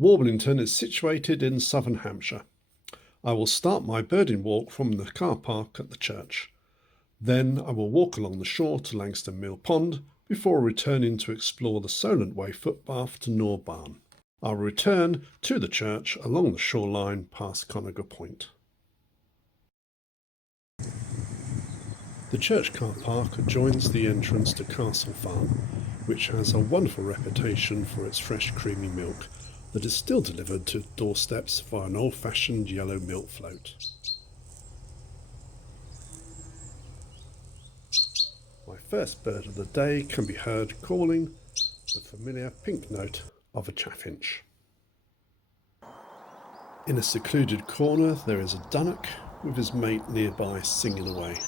Warblington is situated in southern Hampshire. I will start my birding walk from the car park at the church. Then I will walk along the shore to Langston Millpond before returning to explore the Solent Way footpath to Nore Barn. I'll return to the church along the shoreline past Conager Point. The church car park adjoins the entrance to Castle Farm, which has a wonderful reputation for its fresh creamy milk that is still delivered to doorsteps via an old-fashioned yellow milk float. My first bird of the day can be heard calling the familiar pink note of a chaffinch. In a secluded corner there is a dunnock with his mate nearby singing away.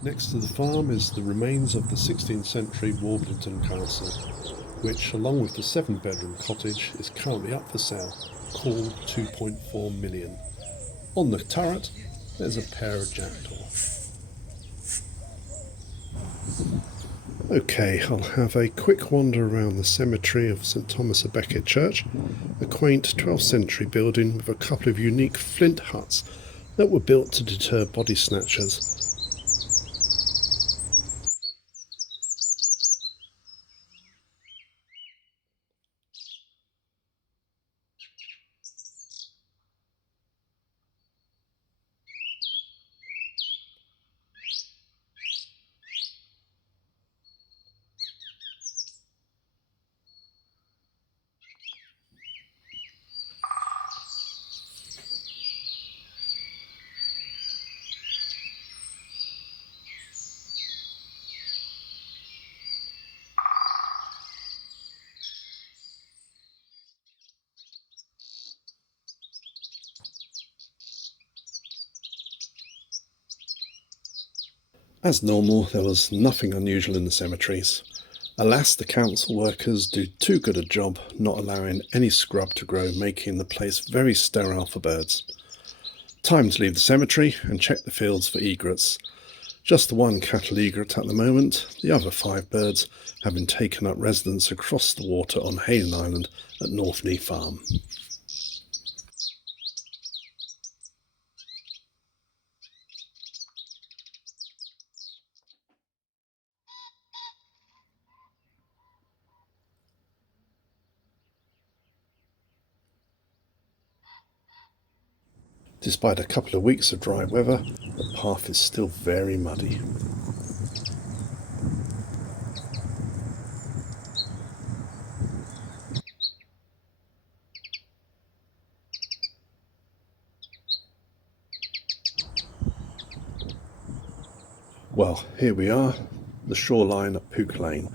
Next to the farm is the remains of the 16th century Warblington Castle, which, along with the 7-bedroom cottage, is currently up for sale, called 2.4 million. On the turret, there's a pair of jackdaws. Okay, I'll have a quick wander around the cemetery of St Thomas a Becket Church, a quaint 12th century building with a couple of unique flint huts that were built to deter body snatchers. As normal, there was nothing unusual in the cemeteries. Alas, the council workers do too good a job not allowing any scrub to grow, making the place very sterile for birds. Time to leave the cemetery and check the fields for egrets. Just the one cattle egret at the moment, the other 5 birds having taken up residence across the water on Hayden Island at North Knee Farm. Despite a couple of weeks of dry weather, the path is still very muddy. Well, here we are, the shoreline at Pook Lane,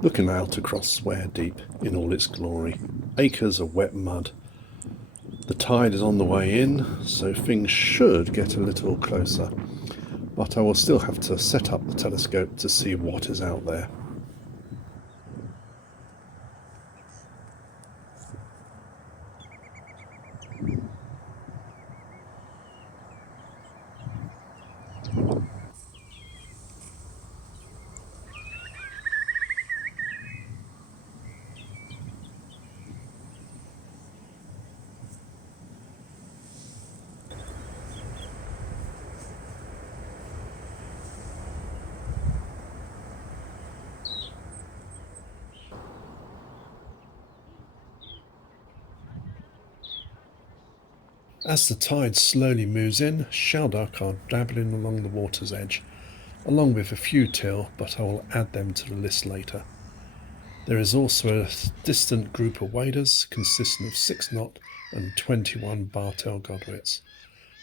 looking out across Sware Deep in all its glory. Acres of wet mud. The tide is on the way in, so things should get a little closer, but I will still have to set up the telescope to see what is out there. As the tide slowly moves in, shelduck are dabbling along the water's edge, along with a few teal, but I will add them to the list later. There is also a distant group of waders consisting of 6-knot and 21 bar-tail godwits.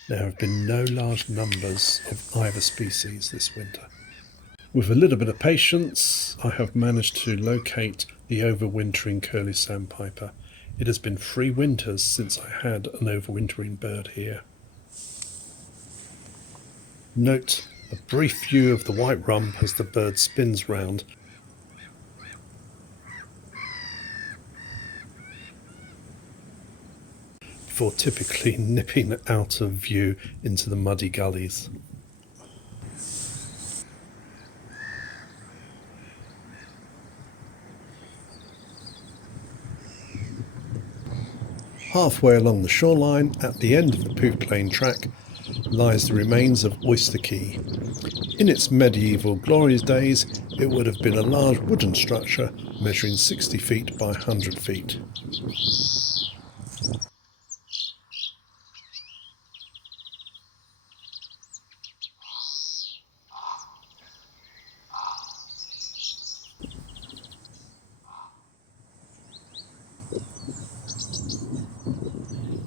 There have been no large numbers of either species this winter. With a little bit of patience, I have managed to locate the overwintering Curlew Sandpiper. It has been 3 winters since I had an overwintering bird here. Note a brief view of the white rump as the bird spins round. before typically nipping out of view into the muddy gullies. Halfway along the shoreline, at the end of the Poop Lane track, lies the remains of Oyster Key. In its medieval glory days, it would have been a large wooden structure measuring 60 feet by 100 feet.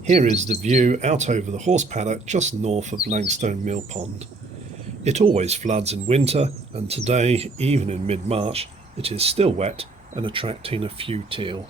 Here is the view out over the horse paddock just north of Langston Millpond. It always floods in winter, and today, even in mid-March, it is still wet and attracting a few teal.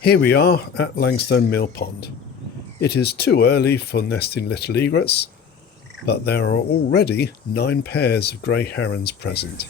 Here we are at Langston Millpond. It is too early for nesting little egrets, but there are already 9 pairs of grey herons present.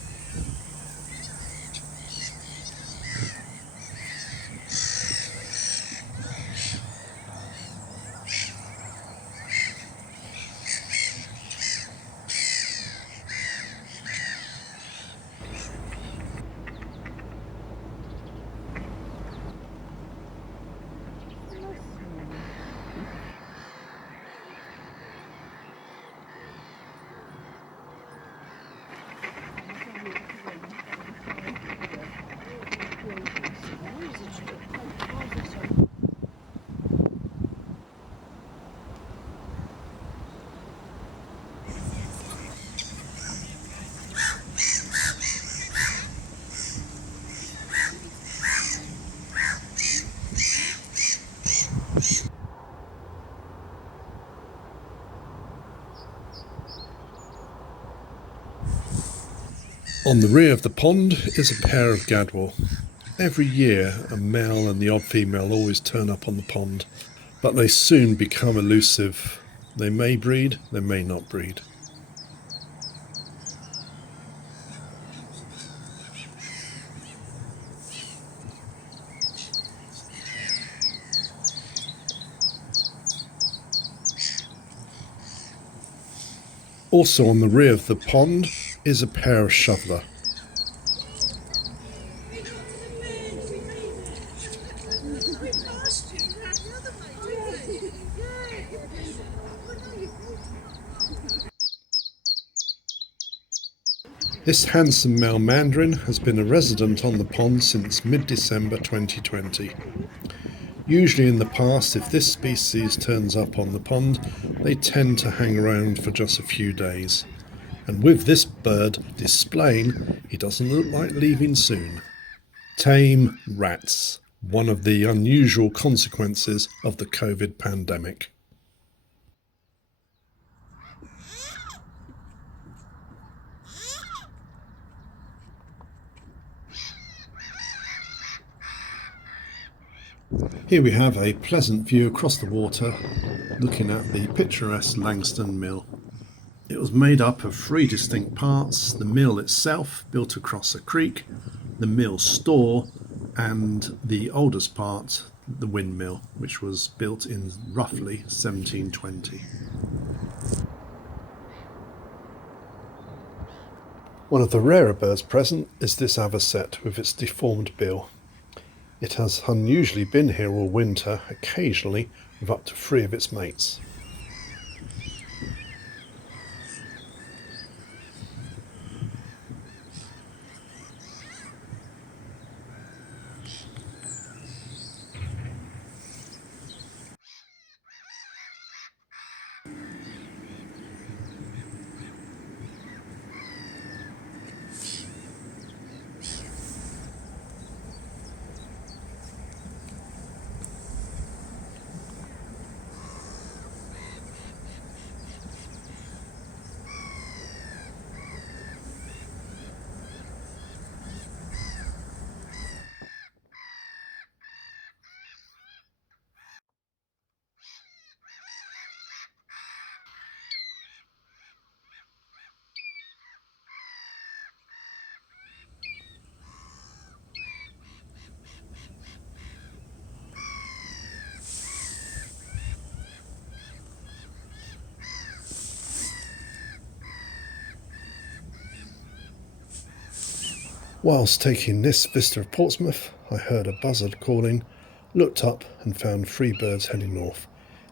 On the rear of the pond is a pair of gadwall. Every year a male and the odd female always turn up on the pond, but they soon become elusive. They may breed, they may not breed. Also on the rear of the pond is a pair of shoveler. This handsome male mandarin has been a resident on the pond since mid-December 2020. Usually in the past, if this species turns up on the pond, they tend to hang around for just a few days. And with this bird displaying, he doesn't look like leaving soon. Tame rats, one of the unusual consequences of the COVID pandemic. Here we have a pleasant view across the water, looking at the picturesque Langston Mill. It was made up of 3 distinct parts: the mill itself, built across a creek, the mill store, and the oldest part, the windmill, which was built in roughly 1720. One of the rarer birds present is this Avocet with its deformed bill. It has unusually been here all winter, occasionally with up to 3 of its mates. Whilst taking this vista of Portsmouth, I heard a buzzard calling, looked up and found 3 birds heading north.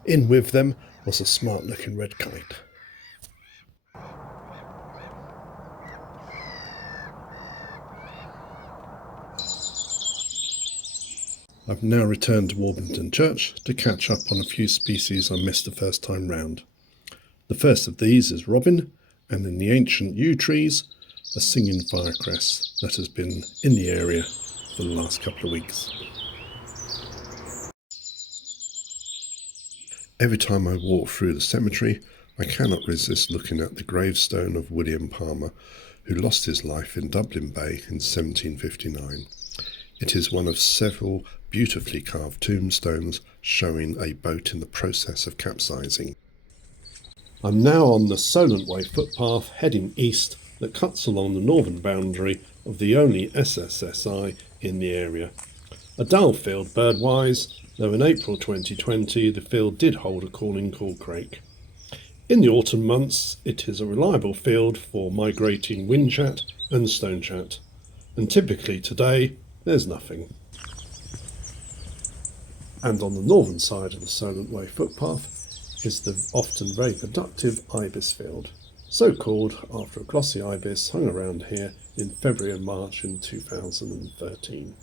In with them was a smart-looking red kite. I've now returned to Warblington Church to catch up on a few species I missed the first time round. The first of these is robin, and in the ancient yew trees, a singing firecrest that has been in the area for the last couple of weeks. Every time I walk through the cemetery, I cannot resist looking at the gravestone of William Palmer, who lost his life in Dublin Bay in 1759. It is one of several beautifully carved tombstones showing a boat in the process of capsizing. I'm now on the Solent Way footpath heading east that cuts along the northern boundary of the only SSSI in the area. A dull field bird-wise, though in April 2020 the field did hold a calling call crake. In the autumn months it is a reliable field for migrating windchat and stonechat, and typically today there's nothing. And on the northern side of the Solent Way footpath is the often very productive ibis field, so called after a glossy ibis hung around here in February and March in 2013.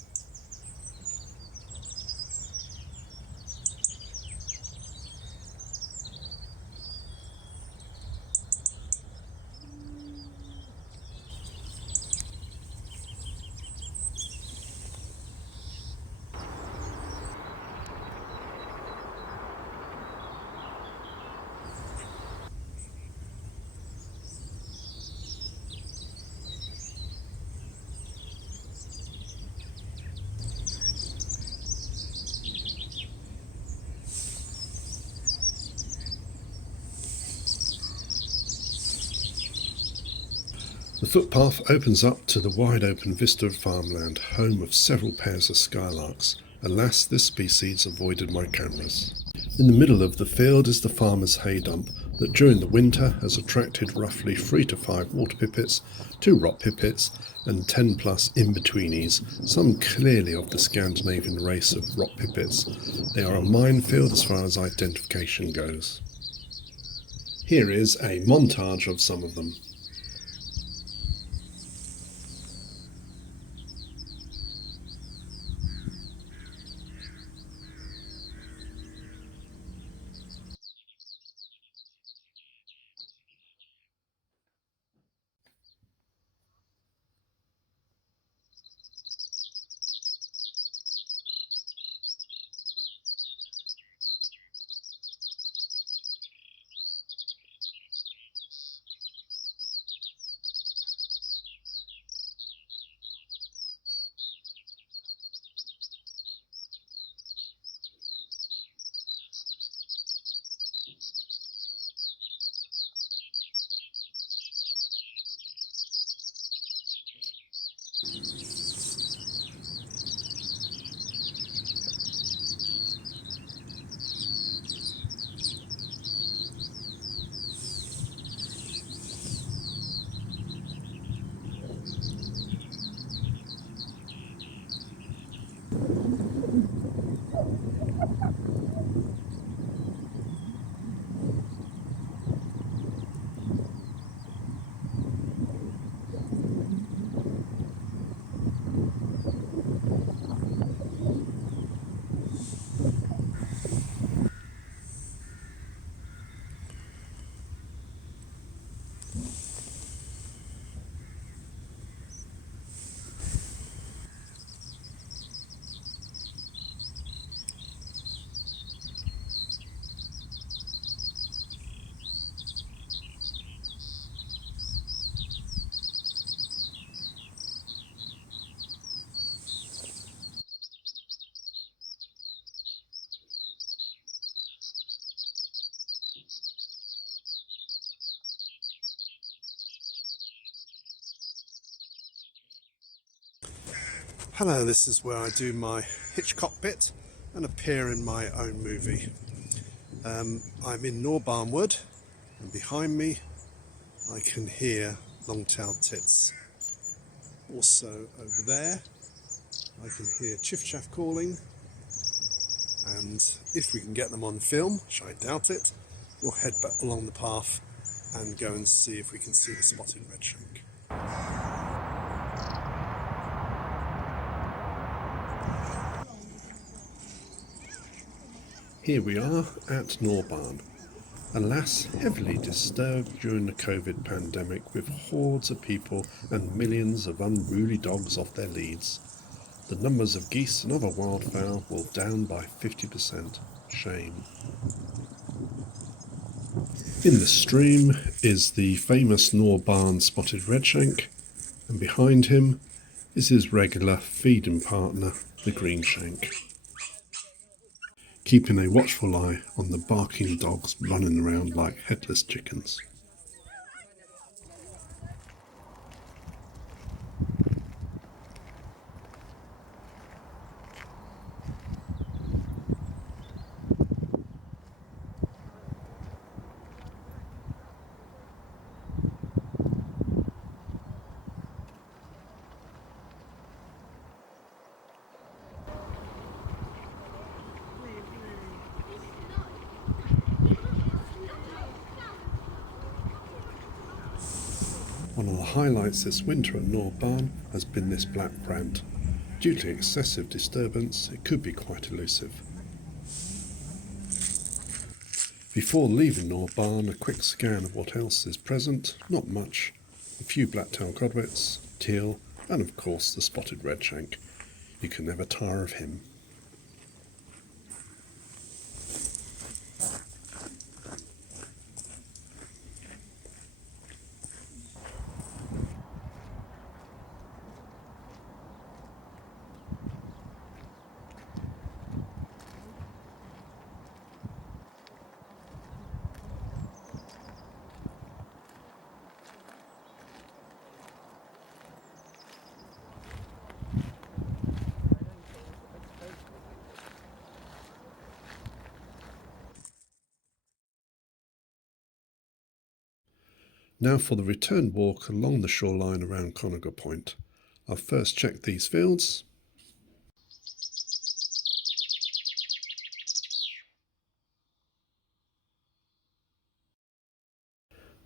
The footpath opens up to the wide open vista of farmland, home of several pairs of skylarks. Alas, this species avoided my cameras. In the middle of the field is the farmer's hay dump that during the winter has attracted roughly 3 to 5 water pipits, 2 rock pipits and 10 plus in-betweenies, some clearly of the Scandinavian race of rock pipits. They are a minefield as far as identification goes. Here is a montage of some of them. Hello, this is where I do my Hitchcock bit and appear in my own movie. I'm in Nore Barn Wood, and behind me I can hear long-tailed tits. Also over there I can hear chiff-chaff calling, and if we can get them on film, which I doubt it, we'll head back along the path and go and see if we can see the spotted redshank. Here we are at Nore Barn, alas heavily disturbed during the COVID pandemic with hordes of people and millions of unruly dogs off their leads. The numbers of geese and other wildfowl will down by 50%. Shame. In the stream is the famous Nore Barn spotted redshank, and behind him is his regular feeding partner, the Greenshank, keeping a watchful eye on the barking dogs running around like headless chickens. One of the highlights this winter at Nore Barn has been this Black Brant. Due to excessive disturbance, it could be quite elusive. Before leaving Nore Barn, a quick scan of what else is present. Not much. A few black-tailed godwits, teal, and of course the spotted redshank. You can never tire of him. Now for the return walk along the shoreline around Conager Point. I'll first check these fields.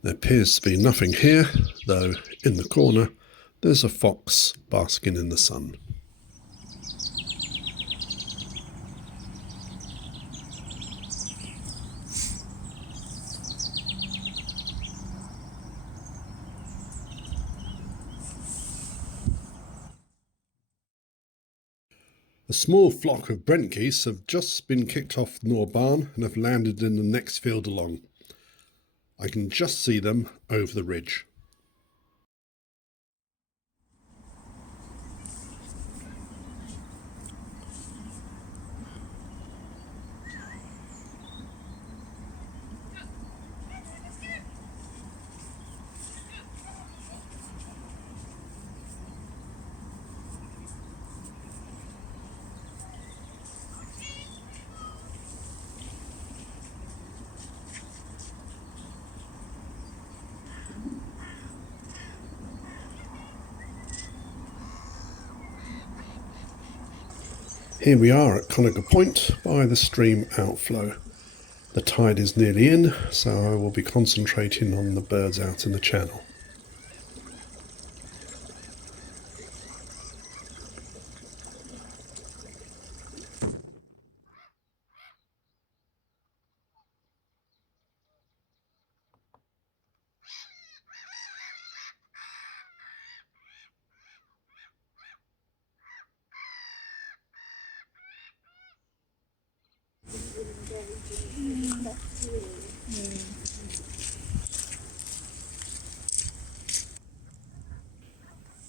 There appears to be nothing here, though in the corner there's a fox basking in the sun. A small flock of Brent geese have just been kicked off Nore Barn and have landed in the next field along. I can just see them over the ridge. Here we are at Conager Point by the stream outflow. The tide is nearly in, so I will be concentrating on the birds out in the channel.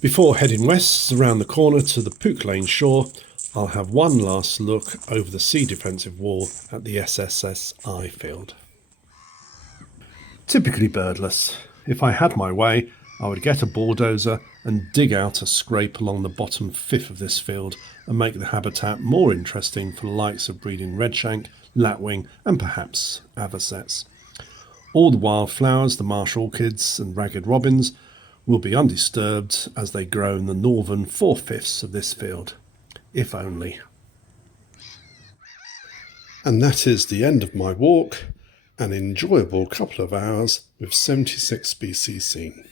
Before heading west around the corner to the Pook Lane shore, I'll have one last look over the sea defensive wall at the SSSI field. Typically birdless. If I had my way, I would get a bulldozer and dig out a scrape along the bottom fifth of this field and make the habitat more interesting for the likes of breeding redshank, lapwing and perhaps avocets. All the wildflowers, the marsh orchids and ragged robins, will be undisturbed as they grow in the northern 4/5 of this field, if only. And that is the end of my walk, an enjoyable couple of hours with 76 species seen.